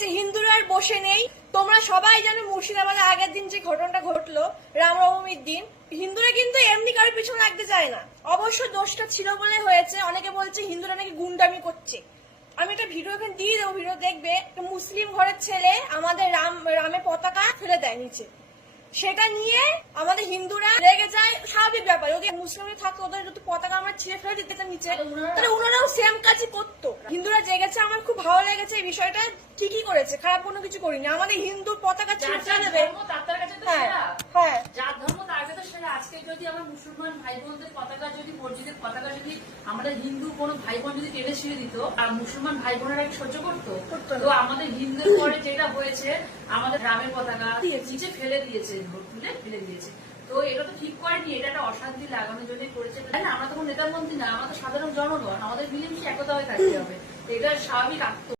গেছে, হিন্দুরা আর বসে নেই। তোমরা সবাই জানো মুর্শিদাবাদে আগের দিন যে ঘটনাটা ঘটলো রামনবমীর দিন, হিন্দুরা কিন্তু এমনি কারোর পিছনে লাগতে চায় না। অবশ্য দোষটা ছিল বলে হয়েছে। অনেকে বলছে হিন্দুরা নাকি গুন্ডামি করছে। আমি একটা ভিডিও এখানে দিয়ে দেবো, ভিডিও দেখবে। মুসলিম ঘরের ছেলে আমাদের রামের পতাকা ফেলে দেয় নিচে, সেটা নিয়ে আমাদের হিন্দুরা রেগে যায়। স্বাভাবিক ব্যাপার, ওদের মুসলিমরা থাকতো, ওদের যদি পতাকা আমরা ছিঁড়ে ফেলে দিতে নিচে, তাহলে ওনারাও সেম কাজই করতো। হিন্দুরা জেগেছে, আমার খুব ভালো লেগেছে এই বিষয়টা। ঠিকই করেছে, খারাপ কোনো কিছু করিনি। আমাদের হিন্দু পতাকা ছিঁড়ে দেবে, যার ধর্ম তার কাছে সেটা। আজকে যদি আমার মুসলমান ভাই বোনদের পতাকা যদি মসজিদের পতাকা যদি আমাদের হিন্দু কোনো ভাই বোন যদি টেনে ছিঁড়ে দিত, আর মুসলমান ভাই বোনেরা সহ্য করতো? তো আমাদের হিন্দুর পরে যেটা হয়েছে, আমাদের গ্রামের পতাকা নিচে ফেলে দিয়েছে, তুলে ফেলে দিয়েছে। তো এটা তো ঠিক করেনি, এটা একটা অশান্তি লাগানোর জন্য করেছে। তাই না? আমরা তো কোনো নেতা মন্ত্রী না, আমরা তো সাধারণ জনগণ, আমাদের মিলেমিশে একতা হয়ে থাকতে হবে। এটা স্বাভাবিক আত্ম